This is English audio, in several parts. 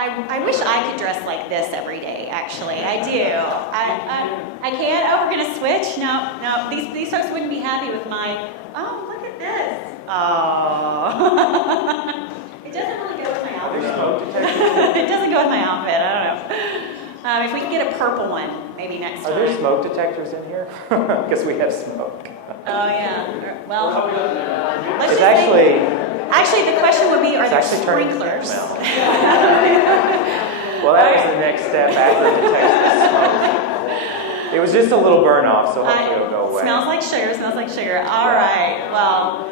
I wish I could dress like this every day, actually. I do. I can't. Oh, we're going to switch? No. These folks wouldn't be happy with my, oh, look at this. Oh. It doesn't really go with my outfit. It doesn't go with my outfit. I don't know. If we could get a purple one, maybe next time. Are there smoke detectors in here? Because we have smoke. Oh, yeah. Well, let's it's just actually, the question would be, are there turning sprinklers? Well, that was the next step after it detects the smoke. It was just a little burn off, so hopefully it'll go away. Smells like sugar. All right. Well,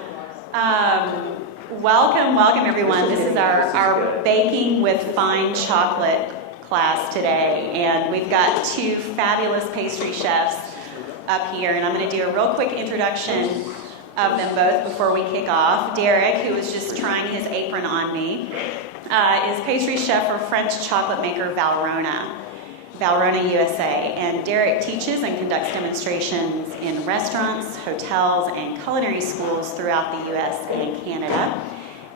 welcome everyone. This is our Baking with Fine Chocolate class today, and we've got two fabulous pastry chefs up here, and I'm going to do a real quick introduction of them both before we kick off. Derek, who was just trying his apron on me, is pastry chef for French chocolate maker Valrhona, USA. And Derek teaches and conducts demonstrations in restaurants, hotels, and culinary schools throughout the U.S. and Canada.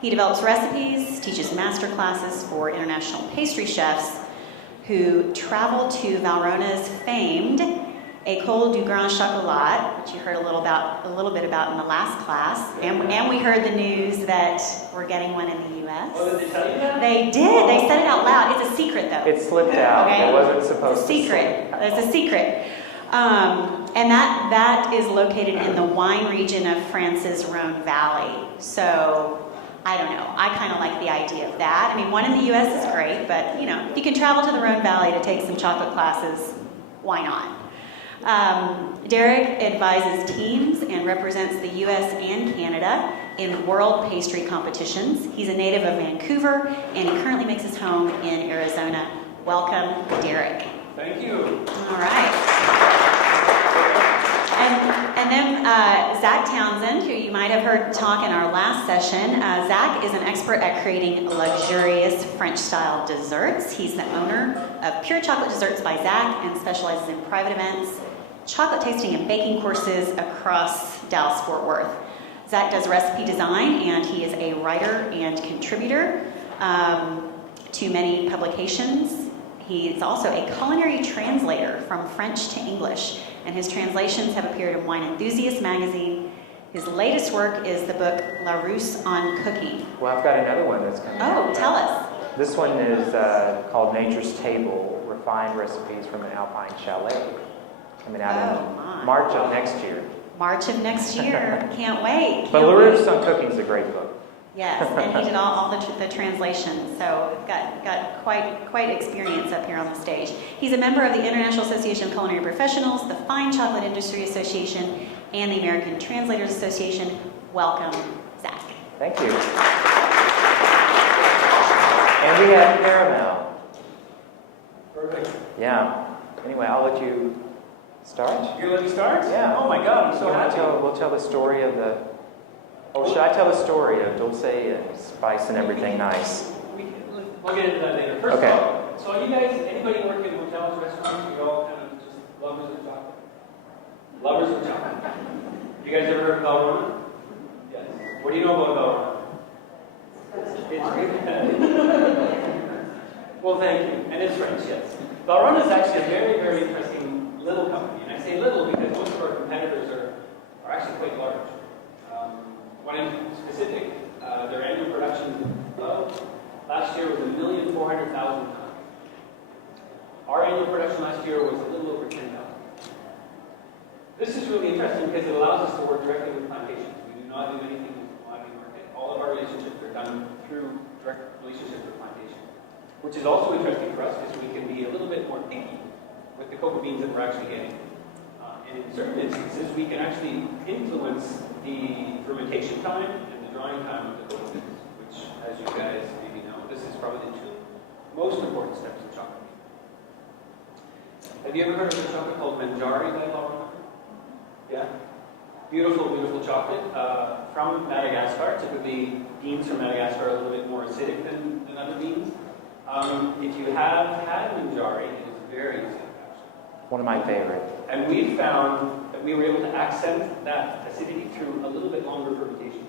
He develops recipes, teaches master classes for international pastry chefs who travel to Valrhona's famed École du Grand Chocolat, which you heard a little bit about in the last class, and we heard the news that we're getting one in the U.S. Oh, did they tell you that? They did. They said it out loud. It's a secret, though. It slipped out. Okay? It wasn't supposed to. It's a secret. And that is located in the wine region of France's Rhone Valley. So I don't know. I kind of like the idea of that. I mean, one in the U.S. is great, but if you can travel to the Rhone Valley to take some chocolate classes, why not? Derek advises teams and represents the U.S. and Canada in world pastry competitions. He's a native of Vancouver, and he currently makes his home in Arizona. Welcome, Derek. Thank you. All right. And then Zach Townsend, who you might have heard talk in our last session. Zach is an expert at creating luxurious French-style desserts. He's the owner of Pure Chocolate Desserts by Zach and specializes in private events, chocolate tasting, and baking courses across Dallas-Fort Worth. Zach does recipe design, and he is a writer and contributor to many publications. He is also a culinary translator from French to English, and his translations have appeared in Wine Enthusiast magazine. His latest work is the book La Russe on Cooking. Well, I've got another one that's coming out. Oh, tell us. This one is called Nature's Table, Refined Recipes from an Alpine Chalet. Coming out in March of next year. March of next year. Can't wait. But La Russe on Cooking is a great book. Yes, and he did all the translations, so got quite experience up here on the stage. He's a member of the International Association of Culinary Professionals, the Fine Chocolate Industry Association, and the American Translators Association. Welcome, Zach. Thank you. And we have caramel. Perfect. Yeah. Anyway, I'll let you start. You're going to let me start? Yeah. Oh my God, I'm so happy. We'll tell the story of the... Oh, should I tell the story of dulce and spice and everything nice? We'll get into that later. First Okay. of all, so are you guys, anybody work in hotels, restaurants, you all kind of just lovers of chocolate? Lovers of chocolate. You guys ever heard of Valrhona? Yes. What do you know about Valrhona? It's really Well, thank you. And it's French, yes. Valrhona is actually a very, very interesting little company. And I say little because most of our competitors are actually quite large. One in specific, their annual production last year was 1,400,000 tons. Our annual production last year was a little over 10,000. This is really interesting because it allows us to work directly with plantations. We do not do anything with the commodity market. All of our relationships are done through direct relationships with plantations, which is also interesting for us because we can be a little bit more picky with the cocoa beans that we're actually getting. And in certain instances, we can actually influence the fermentation time and the drying time of the cocoa beans, which, as you guys maybe know, this is probably the two most important steps in chocolate. Have you ever heard of a chocolate called Manjari by Valrhona? Yeah? Beautiful, beautiful chocolate from Madagascar. Typically, beans from Madagascar are a little bit more acidic than other beans. If you have had Manjari, it is very acidic. One of my favorite. And we found that we were able to accent that acidity through a little bit longer fermentation.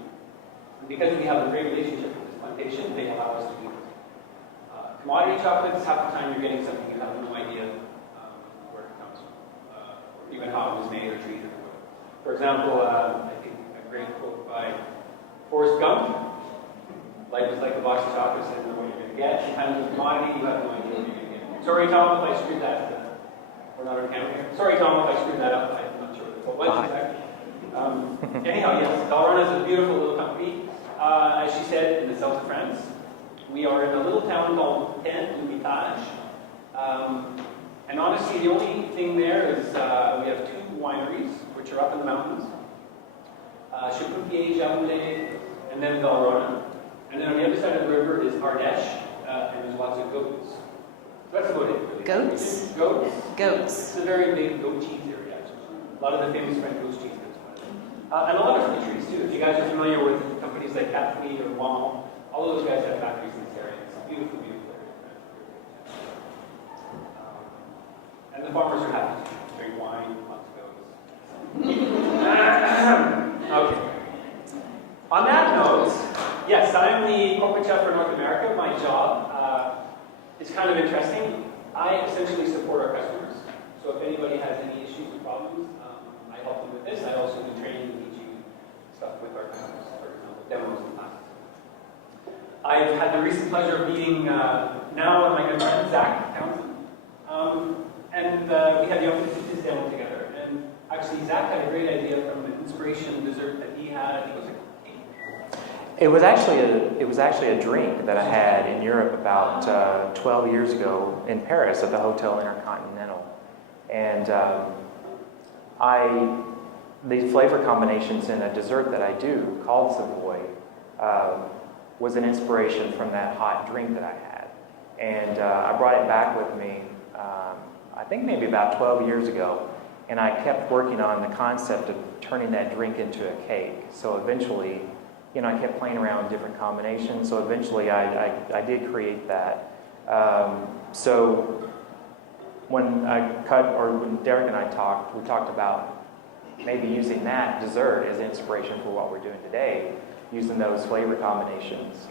And because we have a great relationship with this plantation, they allow us to do this. Commodity chocolates, half the time you're getting something you have no idea where it comes from, or even how it was made or treated. For example, I think a great quote by Forrest Gump, life is like a box of chocolates, you don't know what you're going to get. In times of commodity, you have no idea what you're going to get. Sorry, Tom, if I screwed that. We're not on camera here. Sorry, Tom, if I screwed that up. I'm not sure what it was exactly. Anyhow, yes, Valrhona is a beautiful little company. As she said, in the south of France. We are in a little town called Pastry. And honestly, the only thing there is we have 2 wineries, which are up in the mountains. Poirier, and then Valrhona. And then on the other side of the river is Ardèche, and there's lots of goats. So that's about it, really. Goats? Goats. Goats. It's a very big goat cheese area, actually. A lot of the famous French goat cheese goes by. And a lot of fruit trees, too. If you guys are familiar with companies like Pastry or Valrhona, all of those guys have factories in this area. It's a beautiful, beautiful area. And the farmers are happy to drink wine, lots of goats. Okay. On that note, yes, I'm the corporate chef for North America. My job is kind of interesting. I essentially support our customers. So if anybody has any issues or problems, I help them with this. I also do training and teaching stuff with our customers, for example, demos and classes. I've had the recent pleasure of meeting now one of my good friends, Zach Townsend. And we had the opportunity to sit down together. And actually, Zach had a great idea from an inspiration dessert that he had. I think it was a It was actually a drink that I had in Europe about 12 years ago in Paris at the Hotel Intercontinental. And the flavor combinations in a dessert that I do called Savoy was an inspiration from that hot drink that I had. And I brought it back with me, I think maybe about 12 years ago. And I kept working on the concept of turning that drink into a cake. So eventually, I kept playing around with different combinations. So eventually I did create that. So when Derek and I talked, we talked about maybe using that dessert as inspiration for what we're doing today, using those flavor combinations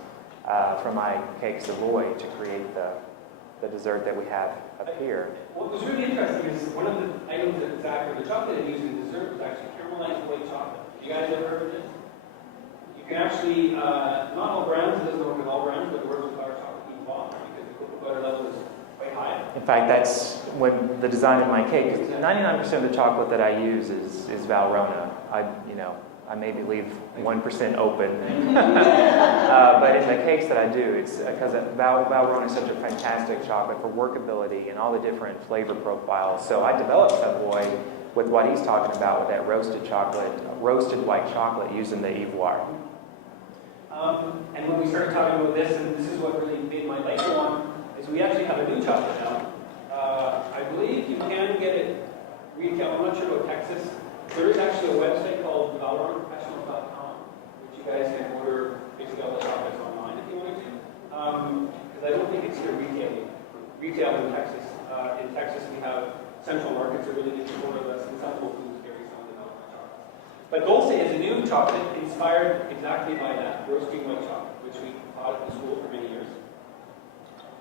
from my cake Savoy to create the dessert that we have up here. What was really interesting is one of the items that Zach, or the chocolate that he used in dessert, was actually caramelized white chocolate. You guys ever heard of this? You can actually, not all brands, it doesn't work with all brands, but it works with our chocolate bean bar because the cocoa butter level is quite high. In fact, that's when the design of my cake. 99% of the chocolate that I use is Valrhona. I maybe leave 1% open. But in the cakes that I do, it's because Valrhona is such a fantastic chocolate for workability and all the different flavor profiles. So I developed Savoy with what he's talking about with that roasted white chocolate using the ivoire. And when we started talking about this, and this is what really made my light go on, is we actually have a new chocolate now. I believe you can get it retail. I'm not sure about Texas. There is actually a website called ValrhonaProfessional.com, which you guys can order basically all the chocolates online if you wanted to. Because I don't think it's here retail in Texas. In Texas, we have central markets are really good for us, and some Whole Foods carry some of the Valrhona chocolate. But Dulce is a new chocolate inspired exactly by that, roasting white chocolate, which we taught at the school for many years.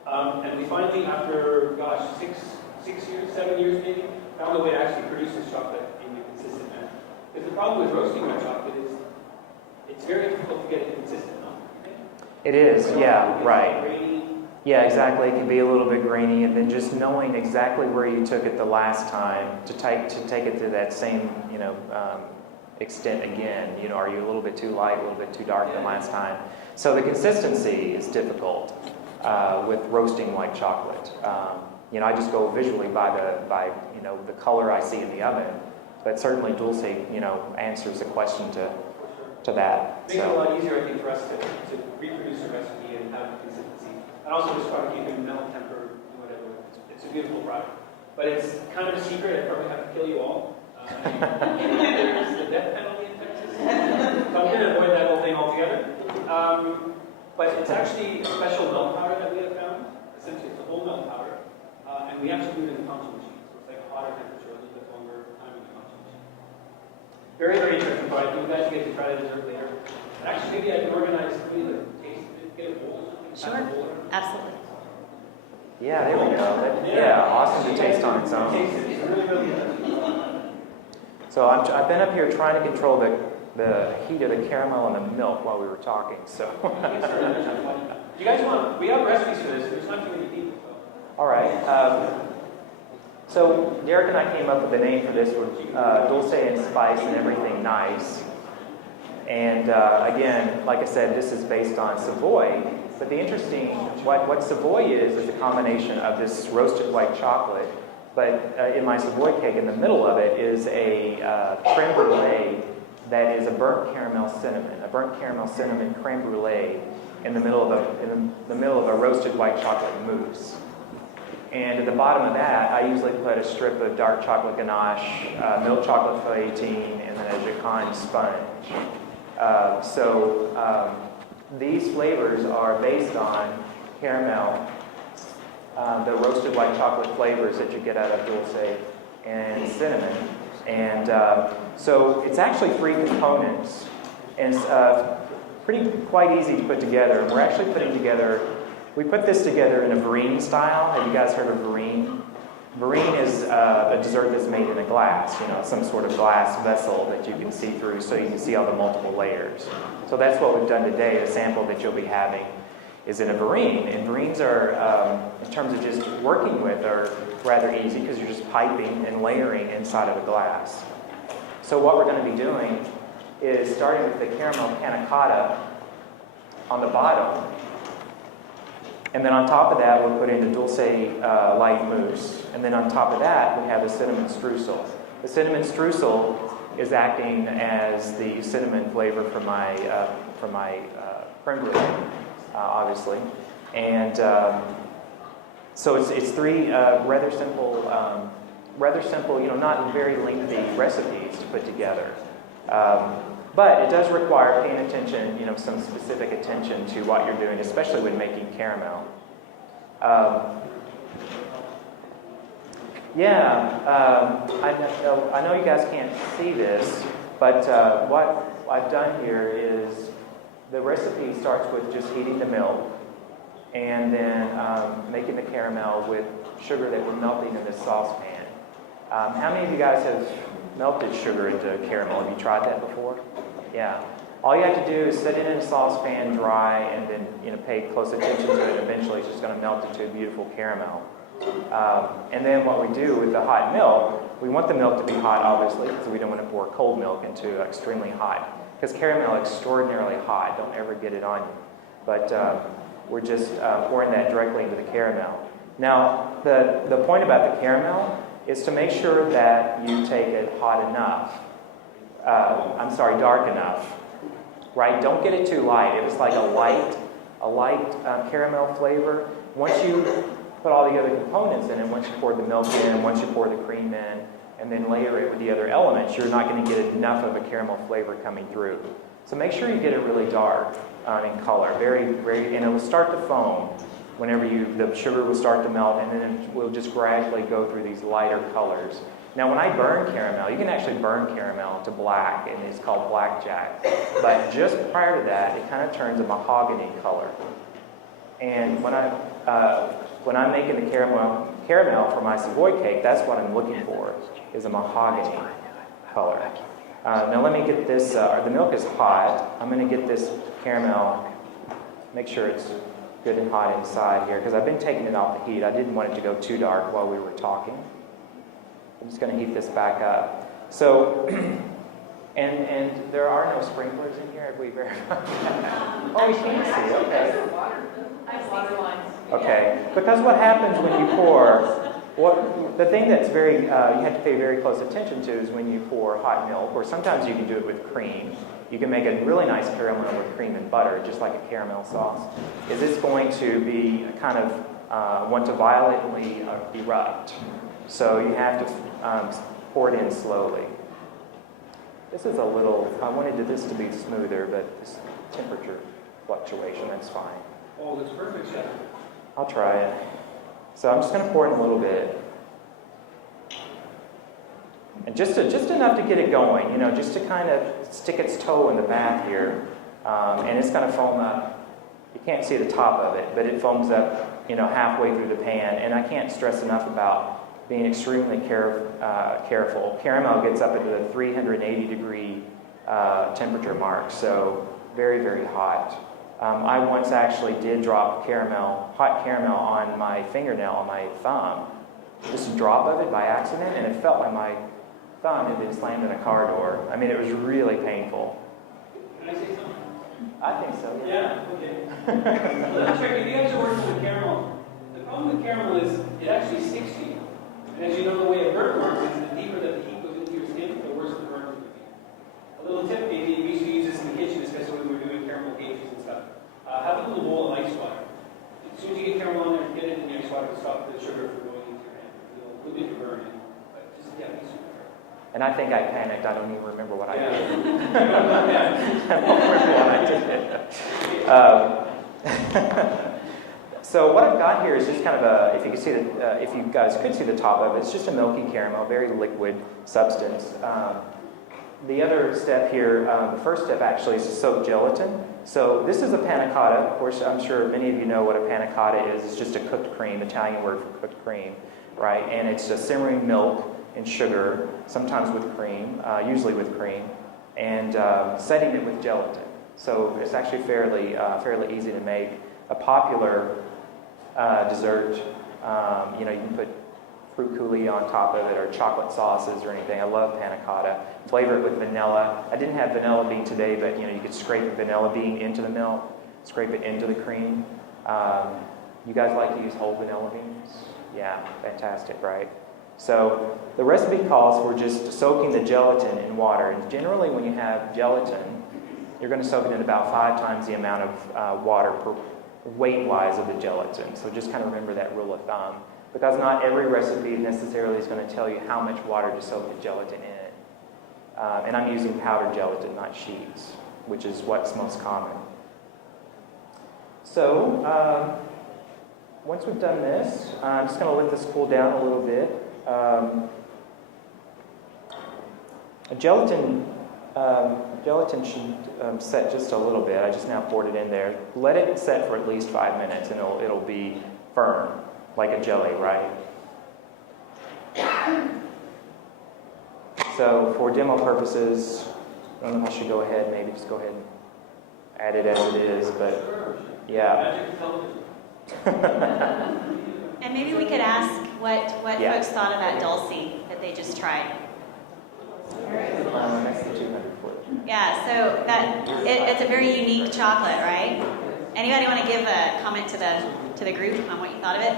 And we finally, after, 7 years maybe, found a way to actually produce this chocolate in a consistent manner. Because the problem with roasting white chocolate is it's very difficult to get it consistent, no? It is, yeah, right. Grainy. Yeah, exactly. It can be a little bit grainy, and then just knowing exactly where you took it the last time to take it to that same, extent again. Are you a little bit too light, a little bit too dark than last time? So the consistency is difficult with roasting white chocolate. I just go visually by the color I see in the oven, but certainly Dulce, answers the question to that. Makes it a lot easier, I think, for us to reproduce the recipe and have consistency. And also just try to keep it milk tempered, whatever. It's a beautiful product. But it's kind of a secret. I probably have to kill you all. There's the death penalty in Texas. So I'm going to avoid that whole thing altogether. But it's actually a special milk powder that we have found. Essentially, it's a whole milk powder. And we actually do it in the concha machine. So it's like a hotter temperature, a little bit longer time in the concha machine. Very, very interesting product. You guys get to try the dessert later. And actually, maybe I can organize maybe the taste, get a bowl or something. Sure, absolutely. Yeah, there we go. Yeah, awesome to taste on its own. Taste it. It's really, really good. So I've been up here trying to control the heat of the caramel and the milk while we were talking. So. Do you guys want? We have recipes for this. There's not too many people. So. All right. So Derek and I came up with the name for this, dulce and spice and everything nice. And again, like I said, this is based on Savoy. But the interesting, what Savoy is a combination of this roasted white chocolate. But in my Savoy cake, in the middle of it is a creme brulee that is a burnt caramel cinnamon creme brulee in the middle of a roasted white chocolate mousse. And at the bottom of that, I usually put a strip of dark chocolate ganache, milk chocolate feuilletine, and then a Jacquard sponge. These flavors are based on caramel, the roasted white chocolate flavors that you get out of dulce and cinnamon. And so it's actually 3 components, and it's quite easy to put together. We're actually we put this together in a verrine style. Have you guys heard of verrine? Verrine is a dessert that's made in a glass, some sort of glass vessel that you can see through so you can see all the multiple layers. So that's what we've done today. The sample that you'll be having is in a verrine. And verrines are, in terms of just working with, are rather easy because you're just piping and layering inside of a glass. So what we're going to be doing is starting with the caramel panna cotta on the bottom. And then on top of that, we'll put in the dulce light mousse. And then on top of that, we have the cinnamon streusel. The cinnamon streusel is acting as the cinnamon flavor for my creme brulee, obviously. And so it's 3 rather simple, not very lengthy recipes to put together. But it does require paying attention, some specific attention to what you're doing, especially when making caramel. I know you guys can't see this, but what I've done here is the recipe starts with just heating the milk and then making the caramel with sugar that we're melting in this saucepan. How many of you guys have melted sugar into caramel? Have you tried that before? Yeah. All you have to do is set it in a saucepan dry and then pay close attention to it. Eventually it's just going to melt into a beautiful caramel. And then what we do with the hot milk, we want the milk to be hot obviously because we don't want to pour cold milk into extremely hot. Because caramel is extraordinarily hot. Don't ever get it on you. But we're just pouring that directly into the caramel. Now the point about the caramel is to make sure that you take it hot enough. Dark enough, right? Don't get it too light. It was like a light caramel flavor. Once you put all the other components in it, once you pour the milk in, once you pour the cream in, and then layer it with the other elements, you're not going to get enough of a caramel flavor coming through. So make sure you get it really dark in color, very, very, and it will start to foam whenever the sugar will start to melt, and then it will just gradually go through these lighter colors. Now, when I burn caramel, you can actually burn caramel to black, and it's called blackjack. But just prior to that, it kind of turns a mahogany color. And when I'm making the caramel for my Savoy cake, that's what I'm looking for, is a mahogany color. Now let me get this, the milk is hot. I'm going to get this caramel, make sure it's good and hot inside here, because I've been taking it off the heat. I didn't want it to go too dark while we were talking. I'm just going to heat this back up. So, and there are no sprinklers in here. Have we verified that? Oh, we can see. Okay. Okay. Because what happens when you pour, the thing that's you have to pay very close attention to is when you pour hot milk, or sometimes you can do it with cream. You can make a really nice caramel with cream and butter, just like a caramel sauce. Is it's going to be kind of want to violently erupt. So you have to pour it in slowly. This is a little, I wanted this to be smoother, but this temperature fluctuation, that's fine. Oh, that's perfect, Chef. I'll try it. So I'm just going to pour in a little bit. And just enough to get it going, just to kind of stick its toe in the bath here. And it's going to foam up. You can't see the top of it, but it foams up halfway through the pan. And I can't stress enough about being extremely careful. Caramel gets up into the 380 degree temperature mark, so very, very hot. I once actually did drop hot caramel on my fingernail, on my thumb, just a drop of it by accident, and it felt like my thumb had been slammed in a car door. I mean, it was really painful. Can I say something? I think so. Yeah, okay. Let's check. If you guys are working with caramel, the problem with caramel is it actually sticks to you. And as you know, the way a burn works is the deeper that the heat goes into your skin, the worse the burn is going to be. A little tip, maybe we used to use this in the kitchen, especially when we were doing caramel gauges and stuff. Have a little bowl of ice water. As soon as you get caramel on there, get it in the ice water to stop the sugar from going into your hand. You'll get your burn in. But just, yeah, be super careful. And I think I panicked. I don't even remember what I did. Yeah. I don't remember what I did. So what I've got here is just kind of a, if you guys could see the top of it, it's just a milky caramel, very liquid substance. The other step here, the first step actually is to soak gelatin. So this is a panna cotta. Of course, I'm sure many of you know what a panna cotta is. It's just a cooked cream, Italian word for cooked cream, right? And it's just simmering milk and sugar, sometimes with cream, usually with cream, and setting it with gelatin. So it's actually fairly easy to make. A popular dessert, you can put fruit coulis on top of it, or chocolate sauces or anything. I love panna cotta. Flavor it with vanilla. I didn't have vanilla bean today, but you could scrape a vanilla bean into the milk, scrape it into the cream. You guys like to use whole vanilla beans? Yeah, fantastic, right? So the recipe calls for just soaking the gelatin in water. And generally when you have gelatin, you're going to soak it in about 5 times the amount of water per weight-wise of the gelatin. So just kind of remember that rule of thumb. Because not every recipe necessarily is going to tell you how much water to soak the gelatin in. And I'm using powdered gelatin, not sheets, which is what's most common. So once we've done this, I'm just going to let this cool down a little bit. Gelatin should set just a little bit. I just now poured it in there. Let it set for at least 5 minutes, and it'll be firm, like a jelly, right? So for demo purposes, I don't know if I should go ahead, maybe just go ahead and add it as it is, but yeah. And maybe we could ask what Yeah. folks thought of that dulce that they just tried. That's the 200-foot. Yeah, so it's a very unique chocolate, right? Anybody want to give a comment to the group on what you thought of it?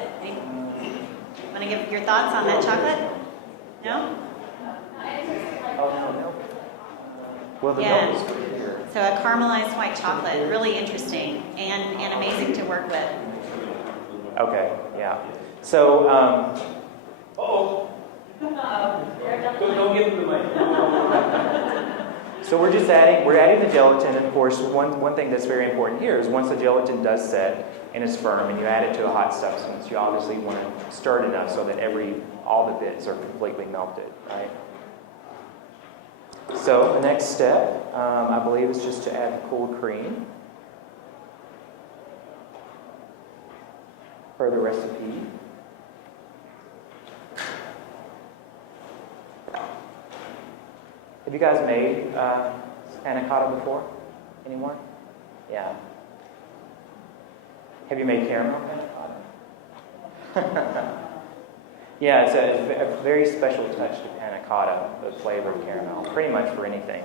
Want to give your thoughts on that chocolate? No? Oh, no. Well, the Yeah. milk is good here. So a caramelized white chocolate, really interesting and amazing to work with. Okay, yeah. So, Don't give them the mic. so we're adding the gelatin, and of course, one thing that's very important here is once the gelatin does set and is firm, and you add it to a hot substance, you obviously want to stir it enough so that all the bits are completely melted, right? So the next step, I believe, is just to add the cooled cream per the recipe. Have you guys made panna cotta before? Anyone? Yeah. Have you made caramel panna cotta? Yeah, it's a very special touch to panna cotta, the flavor of caramel. Pretty much for anything,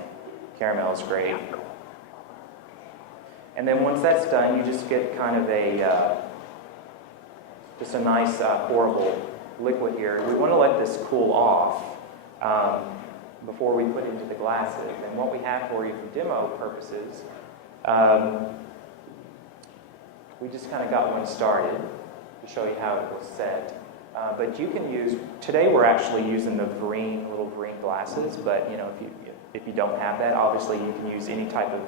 caramel is great. And then once that's done, you just get kind of just a nice pourable liquid here. We want to let this cool off before we put it into the glasses. And what we have for you for demo purposes, we just kind of got one started to show you how it will set. But you can use, today we're actually using the little Vereen glasses, but if you don't have that, obviously you can use any type of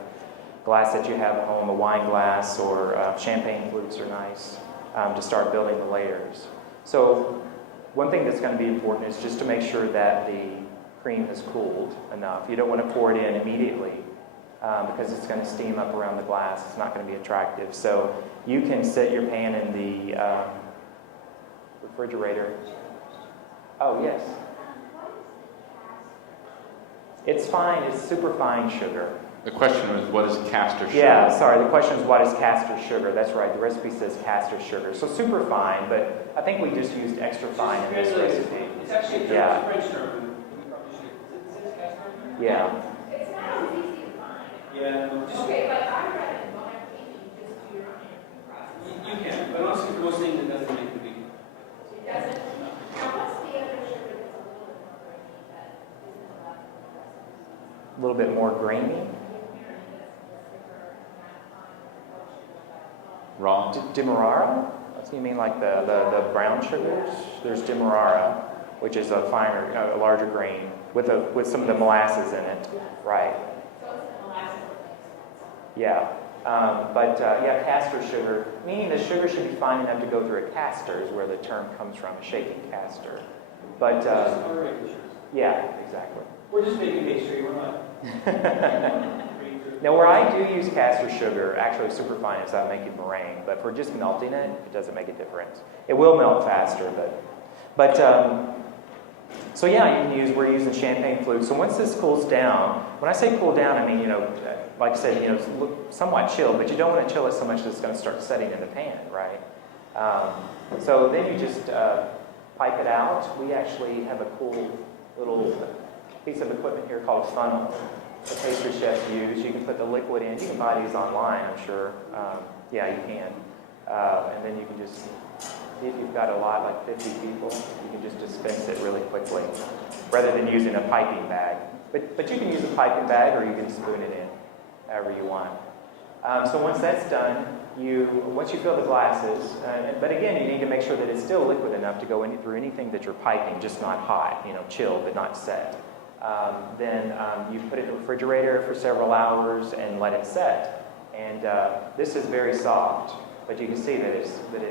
glass that you have at home. A wine glass or champagne flutes are nice to start building the layers. So one thing that's going to be important is just to make sure that the cream has cooled enough. You don't want to pour it in immediately because it's going to steam up around the glass. It's not going to be attractive. So you can set your pan in the refrigerator. Oh, yes. It's fine. It's super fine sugar. The question was, what is castor sugar? Yeah, sorry. The question is, what is castor sugar? That's right. The recipe says castor sugar. So super fine, but I think we just used extra fine in this recipe. It's actually a French term. Is it castor? Yeah. It's not always easy to find. Yeah. Okay, but I read it in my opinion, just do your own process. You can, but honestly, for most things, it doesn't make the big. It doesn't. Now, what's the other sugar that's a little bit more grainy that isn't allowed in the recipes? A little bit more grainy. Raw. Demerara? So you mean like the brown sugars? There's Demerara, which is a finer, a larger grain with some of the molasses in it, right? So it's the molasses. Yeah, yeah, castor sugar, meaning the sugar should be fine enough to go through a caster is where the term comes from, a shaking caster. But yeah, exactly. We're just making pastry. We're not. Now, where I do use castor sugar, actually super fine, is I'm making meringue. But for just melting it, it doesn't make a difference. It will melt faster, but so yeah, we're using champagne flute. So once this cools down, when I say cool down, I mean, like I said, somewhat chill, but you don't want to chill it so much that it's going to start setting in the pan, right? So then you just pipe it out. We actually have a cool little piece of equipment here called a funnel. The pastry chefs use. You can put the liquid in. You can buy these online, I'm sure. Yeah, you can. And then you can just, if you've got a lot, like 50 people, you can just dispense it really quickly, rather than using a piping bag. But you can use a piping bag, or you can spoon it in, however you want. So once that's done, once you fill the glasses, but again, you need to make sure that it's still liquid enough to go through anything that you're piping, just not hot, chilled but not set. Then you put it in the refrigerator for several hours and let it set. And this is very soft, but you can see that it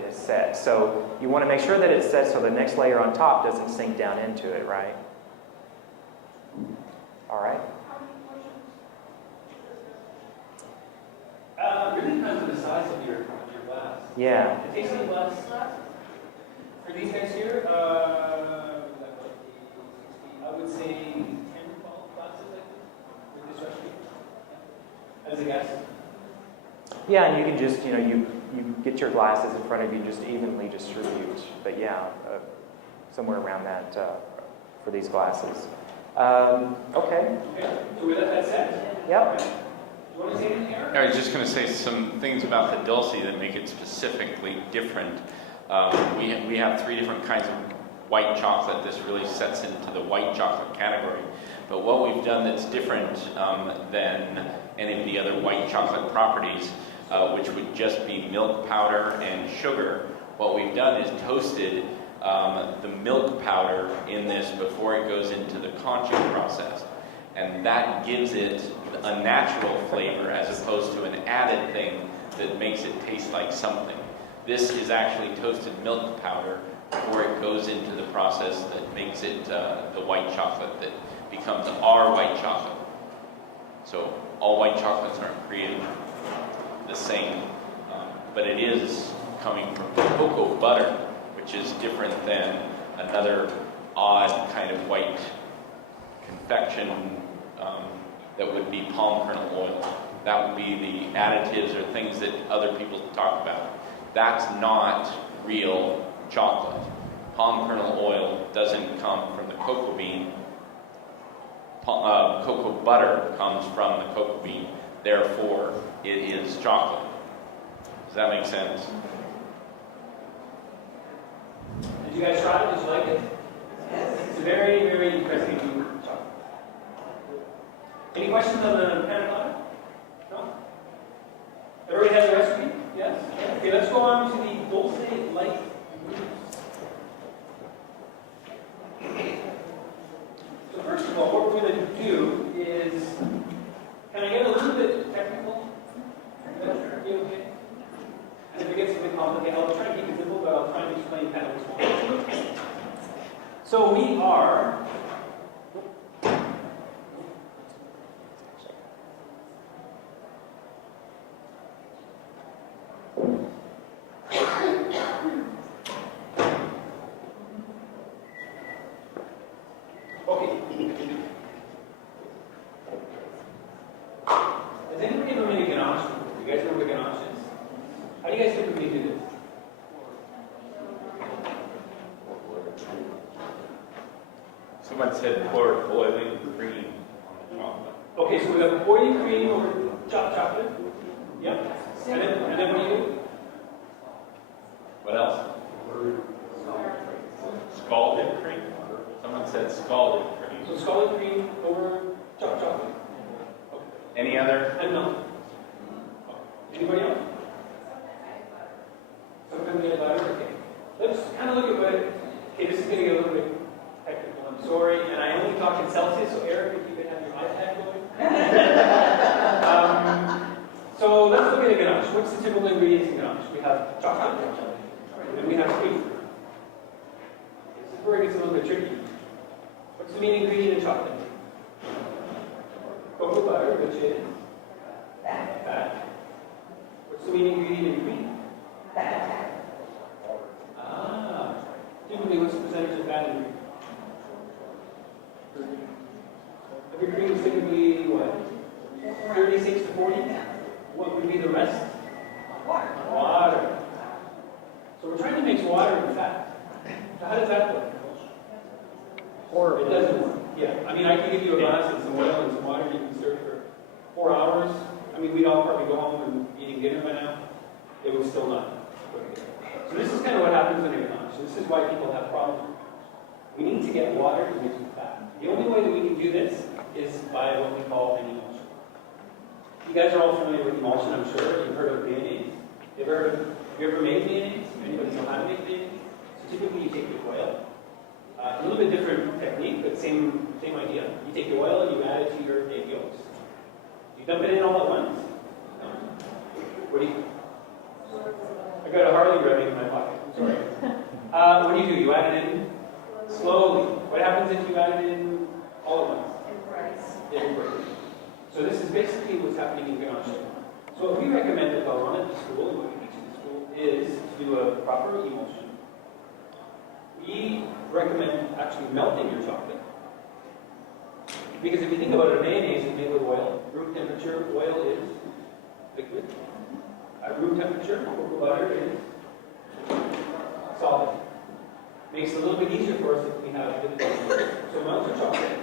is set. So you want to make sure that it's set so the next layer on top doesn't sink down into it, right? All right. Really depends on the size of your glass. Yeah. The tasting glass for these guys here, I would say 10, 12 glasses, I think, with this recipe. As a guess. Yeah, and you can just, you get your glasses in front of you, just evenly distribute. But yeah, somewhere around that for these glasses. Okay. Okay, so we let that set? Yep. Do you want to say anything here? I was just going to say some things about the dulce that make it specifically different. We have 3 different kinds of white chocolate. This really sets into the white chocolate category. But what we've done that's different than any of the other white chocolate properties, which would just be milk powder and sugar, what we've done is toasted the milk powder in this before it goes into the conching process. And that gives it a natural flavor as opposed to an added thing that makes it taste like something. This is actually toasted milk powder before it goes into the process that makes it the white chocolate that becomes our white chocolate. So all white chocolates aren't created the same, but it is coming from cocoa butter, which is different than another odd kind of white confection that would be palm kernel oil. That would be the additives or things that other people talk about. That's not real chocolate. Palm kernel oil doesn't come from the cocoa bean. Cocoa butter comes from the cocoa bean. Therefore, it is chocolate. Does that make sense? Did you guys try it? Did you like it? Yes. It's a very, very interesting chocolate. Any questions on the panna cotta? No? Everybody has a recipe? Yes? Okay, let's go on to the dulce light mousse. So first of all, what we're going to do is, can I get a little bit technical? You okay? And if it gets a bit complicated, I'll try to keep it simple, but I'll try and explain kind of what's going on. So we are Okay, so we have Poirier cream over chopped chocolate. Yep. And then what do you do? What else? Scalded cream? Someone said scalded cream. So scalded cream over chopped chocolate. Okay. Any other? And milk. Anybody else? Sometimes we add butter. Okay. Let's kind of look at what. Okay, this is going to get a little bit technical. I'm sorry, and I only talk in Celsius. So Eric, if you could have your iPad going. So let's look at a ganache. What's the typical ingredients in ganache? We have chocolate, and we have cream. This is where it gets a little bit tricky. What's the main ingredient in chocolate? Cocoa butter, which is fat. What's the main ingredient in cream? Fat. Ah. Typically, what's the percentage of fat in cream? Every cream is typically what? 36 to 40? What would be the rest? Water. So we're trying to mix water and fat. So how does that work? Horrible. It doesn't work. Yeah. I mean, I can give you a glass and some oil and some water. You can stir it for 4 hours. I mean, we'd all probably go home and eating dinner by now. It would still not work. So this is kind of what happens in a ganache. This is why people have problems. We need to get water to mix with fat. The only way that we can do this is by what we call an emulsion. You guys are all familiar with emulsion, I'm sure. You've heard of mayonnaise. Have you ever made mayonnaise? Anybody know how to make mayonnaise? So typically you take your oil. A little bit different technique, but same idea. You take your oil and you add it to your egg yolks. You dump it in all at once? No. What do you... I got a Harley revving in my pocket. I'm sorry. What do? You add it in slowly. What happens if you add it in all at once? It breaks. So this is basically what's happening in ganache. So what we recommend at Valrhona at the school, and what we teach at the school, is to do a proper emulsion. We recommend actually melting your chocolate. Because if you think about it, a mayonnaise is made with oil. Room temperature oil is liquid. At room temperature, cocoa butter is solid. Makes it a little bit easier for us if we have liquid. So melt your chocolate.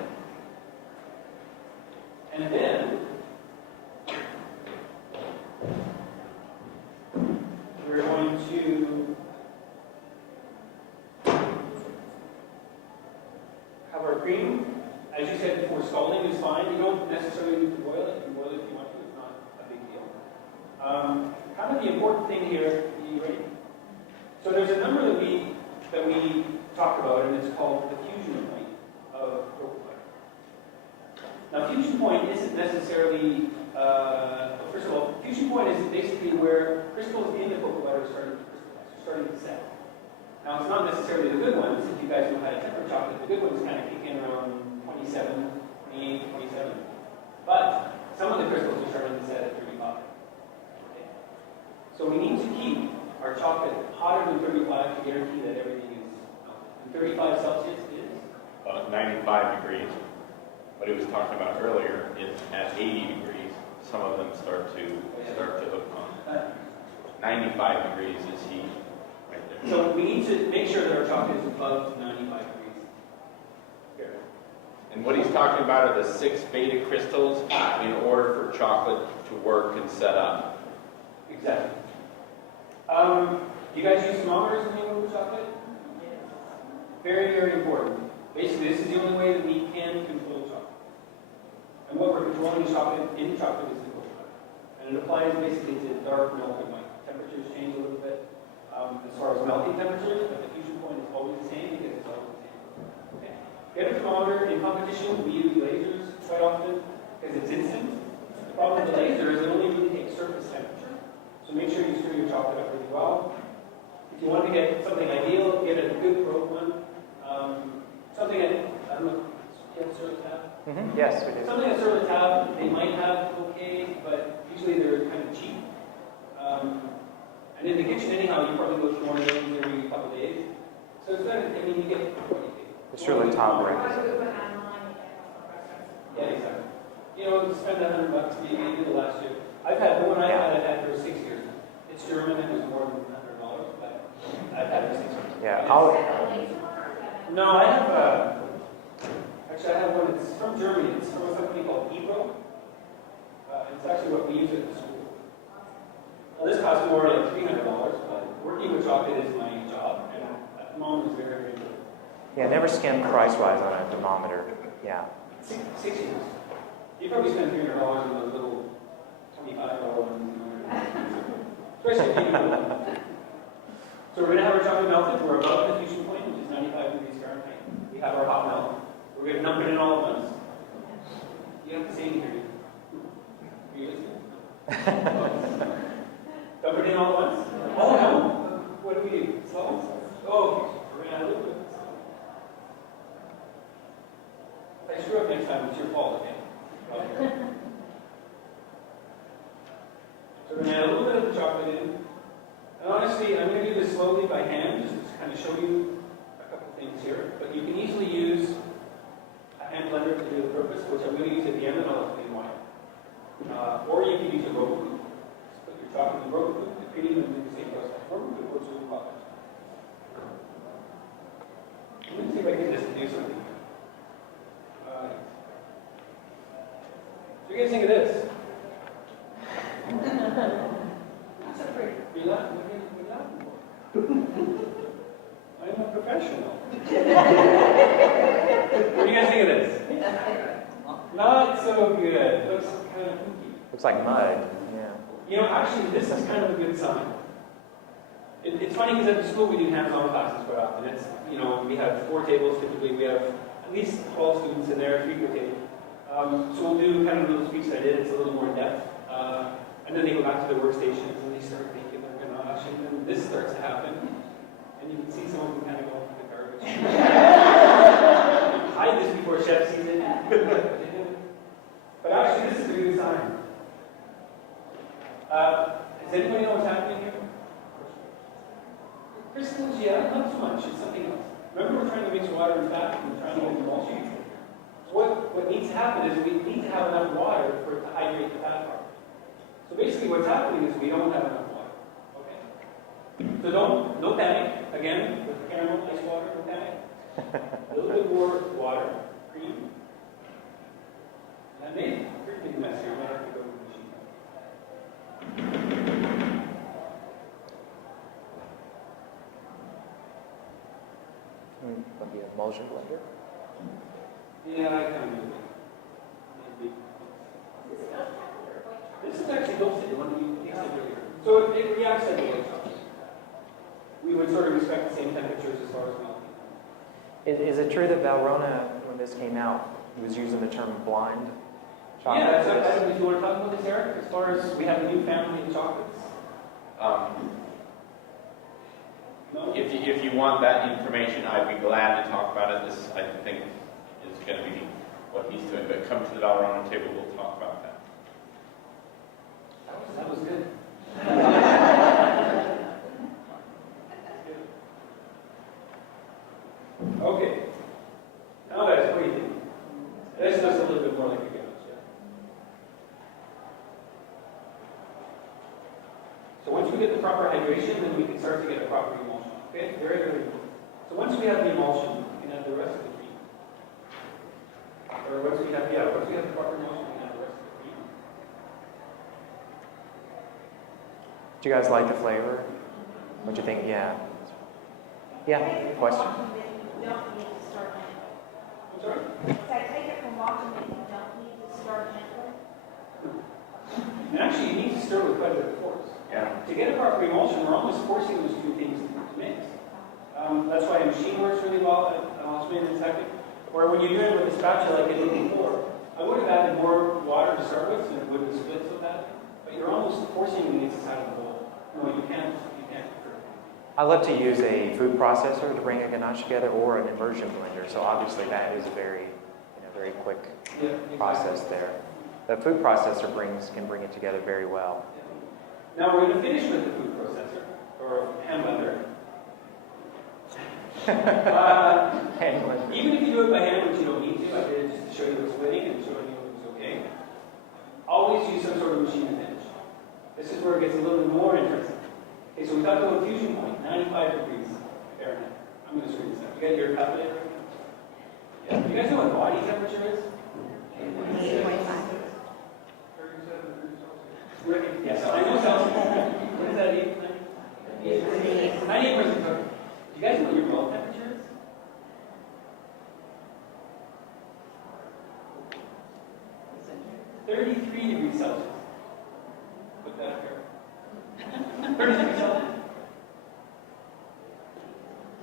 And then we're going to have our cream. As you said before, scalding is fine. You don't necessarily need to boil it. You can boil it if you want to. It's not a big deal. Kind of the important thing here. Are you ready? So there's a number that we talk about, and it's called the fusion point of cocoa butter. Now, fusion point isn't necessarily. First of all, fusion point is basically where crystals in the cocoa butter are starting to crystallize, starting to set. Now, it's not necessarily the good ones. If you guys know how to temper chocolate, the good ones kind of kick in around 27, 28, 27. But some of the crystals are starting to set at 35. Okay? So we need to keep our chocolate hotter than 35 to guarantee that everything is melted. And 35 Celsius is? 95 degrees. What he was talking about earlier is at 80 degrees, some of them start to hook on. 95 degrees is heat right there. So we need to make sure that our chocolate is above 95 degrees. Here. And what he's talking about are the 6 beta crystals in order for chocolate to work and set up. Exactly. You guys use thermometers when you move chocolate? Very, very important. Basically, this is the only way that we can control chocolate. And what we're controlling in chocolate is the cocoa butter. And it applies basically to dark milk and white. Temperatures change a little bit as far as melting temperatures, but the fusion point is always the same because it's always the same. Okay. Get a thermometer. In competition, we use lasers quite often because it's instant. The problem with the laser is it only really takes surface temperature. So make sure you stir your chocolate up really well. If you want to get something ideal, get a good probe one. Something that, I don't know, do you have Sur La Table? Yes, we do. Something at Sur La Table, they might have okay, but usually they're kind of cheap. And in the kitchen anyhow, you probably go through one of those every couple of days. So it's better, I mean, you get what you pay. The Sur La Table rank. Yeah, exactly. You know, spend $100 maybe the last year. I've had the one I've had for 6 years. It's German and it was more than $100, but I've had it for 6 years. Yeah, No, I have actually I have one that's from Germany. It's from a company called Ebro. It's actually what we use at the school. Now, this costs more like $300, but working with chocolate is my job, and at the moment it's very, very good. Yeah, never skimmed price-wise on a thermometer. Yeah. 6 years. You probably spend $300 on those little $25 ones. Especially if you do it. So we're going to have our chocolate melted. We're above the fusion point, which is 95 degrees Fahrenheit. We have our hot melt. We're going to dump it in all at once. You have to say anything. Are you listening? Dump it in all at once? Oh, no. What do we do? Slow? Oh, we're going to add a little bit. If I screw up next time, it's your fault, okay? So we're going to add a little bit of the chocolate in. And honestly, I'm going to do this slowly by hand, just to kind of show you a couple things here. But you can easily use a hand blender to do the purpose, which I'm going to use at the end, and I'll explain why. Or you can use a robocook. Just put your chocolate in the robocook, the cream, and do the same process. Robocook works really well. Let me see if I can just do something. So you guys think of this? That's a pretty. You're laughing. What are you laughing for? I'm a professional. What do you guys think of this? Not so good. Looks kind of funky. Looks like mud. Yeah. You know, actually, this is kind of a good sign. It's funny because at the school we do hands-on classes quite often. It's, you know, we have 4 tables typically. We have at least 12 students in there, 3 per table. So we'll do kind of a little speech that I did. It's a little more in depth. And then they go back to their workstations and they start making their ganache. And then this starts to happen. And you can see some of them kind of go into the garbage. Hide this before chef sees it. But actually, this is a good sign. Does anybody know what's happening here? Crystals, yeah, not so much. It's something else. Remember, we're trying to mix water and fat, and we're trying to get emulsion. What needs to happen is we need to have enough water for it to hydrate the fat part. So basically, what's happening is we don't have enough water. Okay. So don't panic. Again, with the caramel, ice water, don't panic. A little bit more water, cream. And I made a pretty big mess here. I might have to go to the machine. That'd be an emulsion blender. Yeah, I kind of do it. Maybe. This is actually Townsend, the one we tasted earlier. So it reacts like white chocolate. We would sort of expect the same temperatures as far as melting. Is it true that Valrhona, when this came out, was using the term blind chocolate? Yeah, so I don't know if you want to talk about this, Eric, as far as we have a new family of chocolates. No? If you want that information, I'd be glad to talk about it. This, I think, is going to be what he's doing. But come to the Valrhona table, we'll talk about that. That was good. Okay. Now guys, what do you think? This looks a little bit more like a ganache. Yeah? So once we get the proper hydration, then we can start to get the proper emulsion. Okay? Very, very important. So once we have the emulsion, we can add the rest of the cream. Or once we have the proper emulsion, we can add the rest of the cream. Do you guys like the flavor? What do you think? Yeah. Yeah. Question. You don't need to start handling. I'm sorry? So I take it from watching that you don't need to start handling. And actually, you need to stir with quite a bit of force. Yeah. To get a proper emulsion, we're almost forcing those two things to mix. That's why a machine works really well. I'll explain in a second. Or when you're doing it with a spatula like I did before, I would have added more water to start with, and it would have split so bad. But you're almost forcing the inside of the bowl. No, you can't. I love to use a food processor to bring a ganache together, or an immersion blender. So obviously that is a very quick process there. The food processor can bring it together very well. Now we're going to finish with the food processor, or hand blender. Even if you do it by hand, which you don't need to, I did it just to show you the splitting and showing you it was okay. Always use some sort of machine to finish. This is where it gets a little bit more interesting. Okay, so we talked about fusion point, 95 degrees Fahrenheit. I'm going to screen this up. You got your calculator? Yeah. Do you guys know what body temperature is? 25. 37. 33 degrees Celsius. Put that up here. 30 degrees Celsius.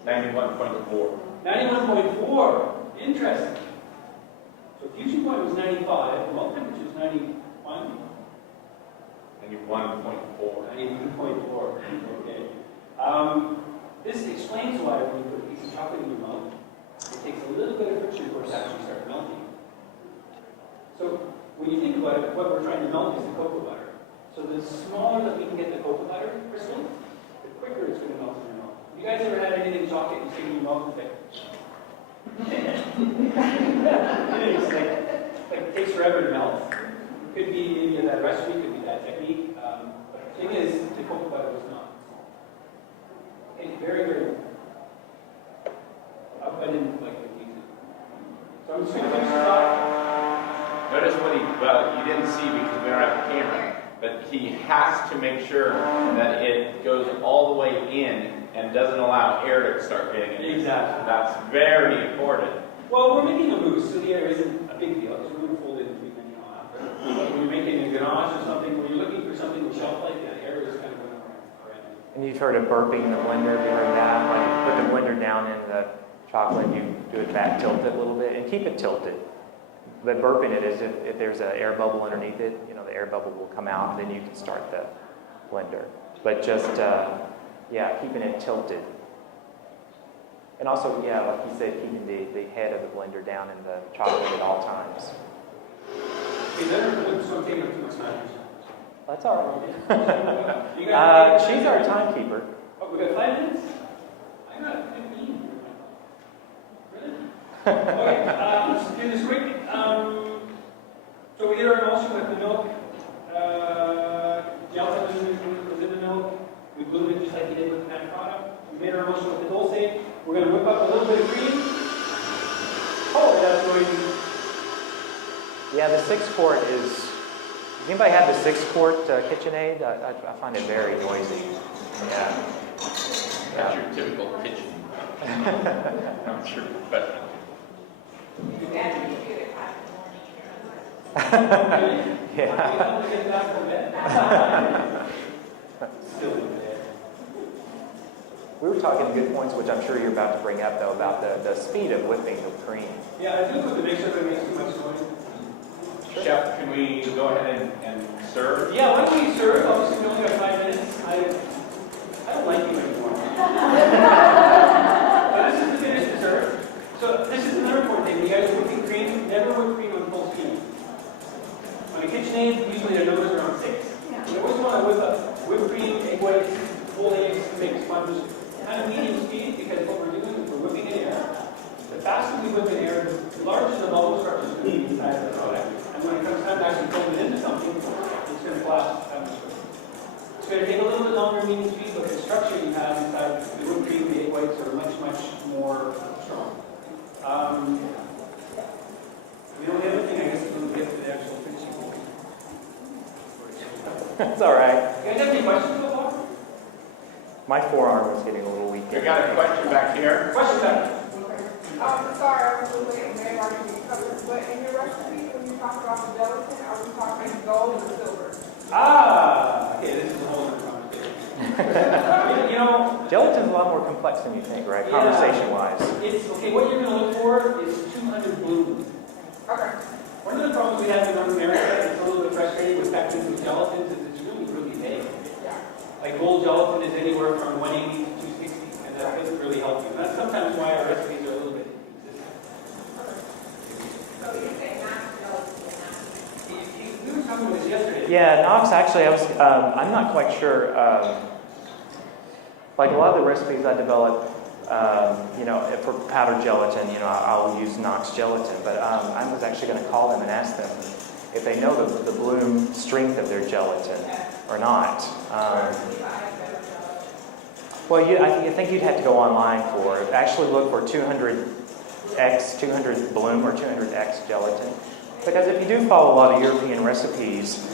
91.4. 91.4. Interesting. So fusion point was 95. Melt temperature is 91. 91.4. 91.4. Okay. This explains why when you put a piece of chocolate in your mouth, it takes a little bit of friction for it to actually start melting. So when you think about it, what we're trying to melt is the cocoa butter. So the smaller that we can get the cocoa butter crystals, the quicker it's going to melt in your mouth. Have you guys ever had anything chocolate you stick in your mouth and think? It takes forever to melt. Could be maybe that recipe, could be that technique. But the thing is, the cocoa butter was not. It's very, very. I didn't like it easy. So I'm just going to finish this off. Notice what you didn't see because we don't have a camera, but he has to make sure that it goes all the way in and doesn't allow air to start getting in. Exactly. That's very important. Well, we're making a mousse, so the air isn't a big deal. It's really folded in between after. But when you're making a ganache or something, where you're looking for something with shelf life, yeah, air is kind of going around. And you've heard of burping the blender during that. Like you put the blender down in the chocolate, you do it back, tilt it a little bit, and keep it tilted. But burping it is if there's an air bubble underneath it, you know, the air bubble will come out, and then you can start the blender. But just, keeping it tilted. And also, like you said, keeping the head of the blender down in the chocolate at all times. Okay, then, so I'm taking up too much time. That's all right. You guys She's our timekeeper. Oh, we got 5 minutes? I got 15. Really? Okay, let's do this quick. So we did our emulsion with the milk. Gelatin was in the milk. We blew it just like we did with the pan product. We made our emulsion with the dulce. We're going to whip up a little bit of cream. Oh, that's noisy. Yeah, the 6-quart is. Does anybody have the 6-quart KitchenAid? I find it very noisy. Yeah. That's your typical kitchen. I'm sure, but. Yeah. We were talking good points, which I'm sure you're about to bring up, though, about the speed of whipping the cream. Yeah, I do with the mixer that makes too much noise. Chef, can we go ahead and serve? Yeah, why don't we serve? Obviously, we only got 5 minutes. I don't like you anymore. But this is the finished dessert. So this is another important thing. When you guys are whipping cream, never whip cream on full speed. On a KitchenAid, usually their numbers are around 6. You always want to whip up whipped cream, egg whites, whole eggs, to make sponges. Kind of medium speed, because what we're doing is we're whipping in air. The faster we whip in air, the larger the bubble structure is going to be inside of the product. And when it comes time to actually fold it into something, it's going to blast that much quicker. It's going to take a little bit longer medium speed, but the structure you have inside the whipped cream, the egg whites are much, much more strong. We don't have anything, I guess, we'll get to the actual finishing point. That's all right. You guys have any questions so far? My forearm is getting a little weak. We got a question back here. Question back. Sorry, I was a little late, man, but in your recipe, when you talk about the gelatin, are we talking gold or silver? Okay, this is a whole other conversation. You know, Gelatin's a lot more complex than you think, right? Yeah. Conversation-wise. it's okay. What you're going to look for is 200 blooms. Okay. One of the problems we have in North America, it's a little bit frustrating with packaging with gelatins, is it's really, really vague. Yeah. Like gold gelatin is anywhere from 180 to 260, and that doesn't really help you. And that's sometimes why our recipes are a little bit inconsistent. So you say not gelatin, We were talking about this yesterday. Yeah, Knox, actually, I'm not quite sure. Like a lot of the recipes I develop, for powdered gelatin, I'll use Knox gelatin. But I was actually going to call them and ask them if they know the bloom strength of their gelatin or not. Well, I think you'd have to go online for it. Actually look for 200 bloom or 200x gelatin. Because if you do follow a lot of European recipes,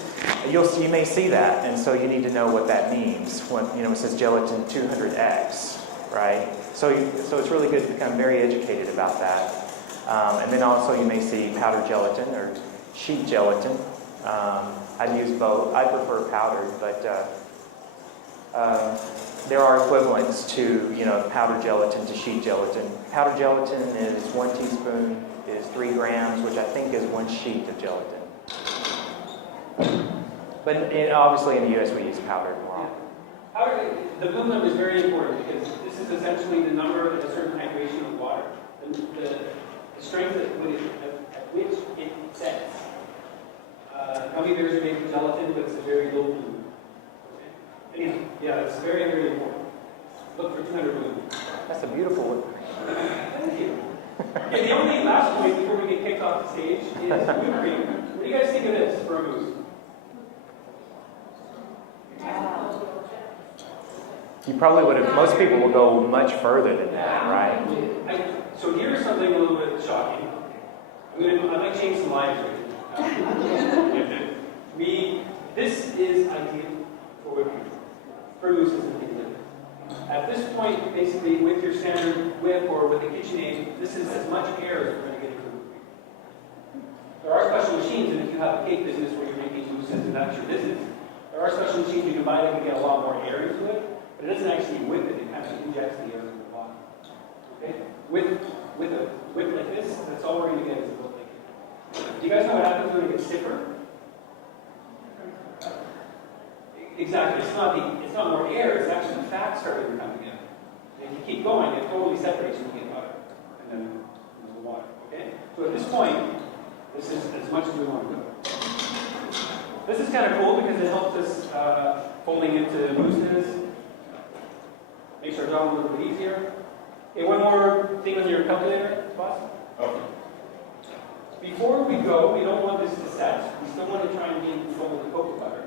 you may see that, and so you need to know what that means when it says gelatin 200x, right? So it's really good to become very educated about that. And then also you may see powdered gelatin or sheet gelatin, I'd use both. I prefer powdered, but there are equivalents to, powdered gelatin to sheet gelatin. Powdered gelatin is 1 teaspoon, is 3 grams, which I think is 1 sheet of gelatin. But obviously in the U.S. we use powdered more often. The bloom number is very important because this is essentially the number at a certain hydration of water. The strength at which it sets. Gummy bears are made from gelatin, but it's a very low bloom. Okay? Anyhow, yeah, it's very, very important. Look for 200 bloom. That's a beautiful one. Thank you. Okay, the only last point before we get kicked off the stage is whipped cream. What do you guys think of this for a mousse? You probably would have, most people will go much further than that, right? So here's something a little bit shocking. I might change some lives right this is ideal for whipped cream. For mousses in particular. At this point, basically, with your standard whip or with a KitchenAid, this is as much air as we're going to get into whipped cream. There are special machines, and if you have a cake business where you're making mousses and that's your business, there are special machines you can buy that can get a lot more air into it. But it doesn't actually whip it, it kind of injects the air into the bottom. Okay? With a whip like this, that's all we're going to get is a whip like it. Do you guys know what happens when it gets stiffer? Exactly. It's not more air, it's actually the fat starting to come together. And if you keep going, it totally separates when you get butter. And then there's the water. Okay? So at this point, this is as much as we want to go. This is kind of cool because it helps us folding into mousses. Makes our job a little bit easier. Okay, one more thing on your calculator, boss. Okay. Before we go, we don't want this to set. We still want to try and be in control of the cocoa butter.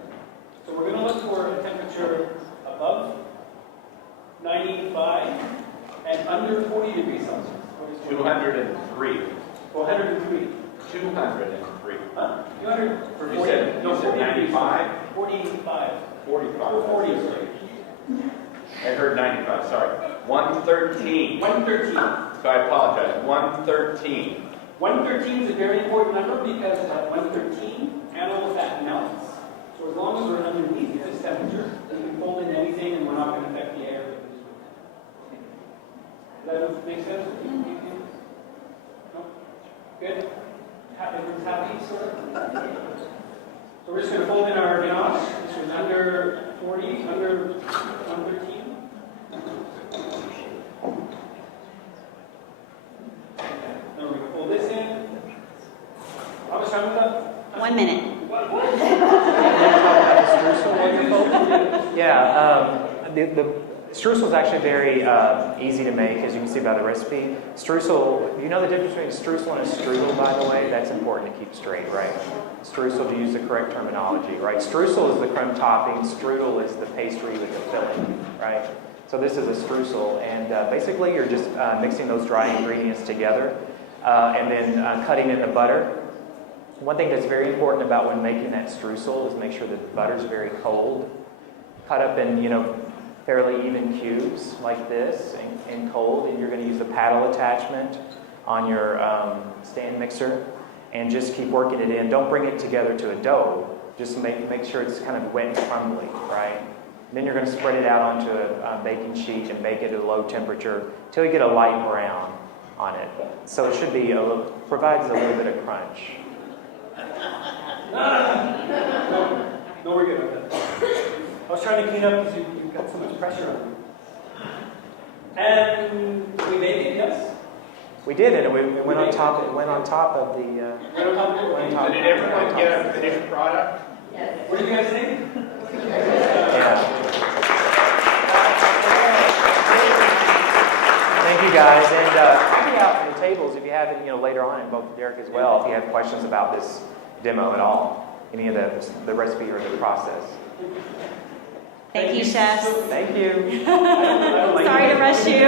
So we're going to look for a temperature above 95 and under 40 degrees Celsius. 203. 103. 203. Huh? 200 for 40? You said 95? 45. 45. 40 is right. I heard 95, sorry. 113. 113. So I apologize. 113. 113 is a very important number because at 113, animal fat melts. So as long as we're underneath this temperature, we can fold in anything and we're not going to affect the air. Does that make sense? No? Good? Everyone's happy, sort of? So we're just going to fold in our ganache. This was under 40, under 113. Then we're going to fold this in. How much time is that? 1 minute. Yeah, the streusel is actually very easy to make, as you can see by the recipe. Streusel, do you know the difference between a streusel and a strudel, by the way? That's important to keep straight, right? Streusel, to use the correct terminology, right? Streusel is the crumb topping, strudel is the pastry with the filling, right? So this is a streusel, and basically you're just mixing those dry ingredients together and then cutting in the butter. One thing that's very important about when making that streusel is make sure that the butter's very cold. Cut up in, fairly even cubes like this and cold, and you're going to use a paddle attachment on your stand mixer and just keep working it in. Don't bring it together to a dough. Just make sure it's kind of wet and crumbly, right? Then you're going to spread it out onto a baking sheet and bake it at a low temperature until you get a light brown on it. So it should be provides a little bit of crunch. No, we're good with that. I was trying to clean up because you've got so much pressure on you. And we made it, yes? We did, and it went on top. It went on top of the. Went on top of it? Did everyone get a finished product? Yes. What did you guys think? Yeah. Thank you guys, and I'll be out on the tables if you have it, later on, and both Derek as well, if you have questions about this demo at all, any of the recipe or the process. Thank you, chefs. Thank you. Sorry to rush you.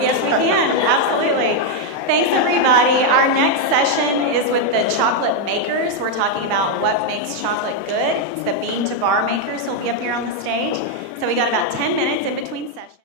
Yes, we can. Absolutely. Thanks, everybody. Our next session is with the chocolate makers. We're talking about what makes chocolate good. It's the bean to bar makers who will be up here on the stage. So we got about 10 minutes in between sessions.